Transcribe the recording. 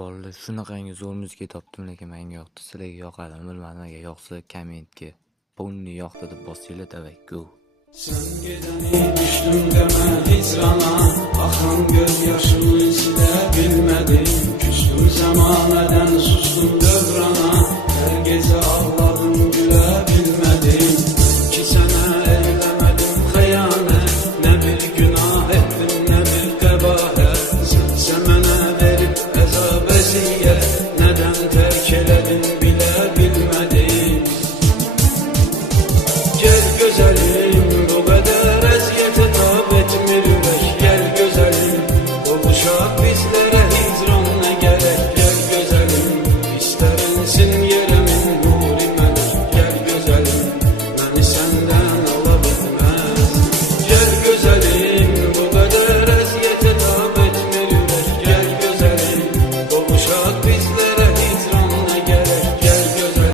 Vallahi shunaqangi zo'r muzika topdim, lekin menga yoqdi. Sizlarga yoqadimi bilmadim. Agar yoqsa kommentga "Bunni yoqdi" deb bosinglar, davay go. Sen gideni düştüm deme hicrana, akan göz yaşımın içinde bilmedim. Küstüm zamaneden sustum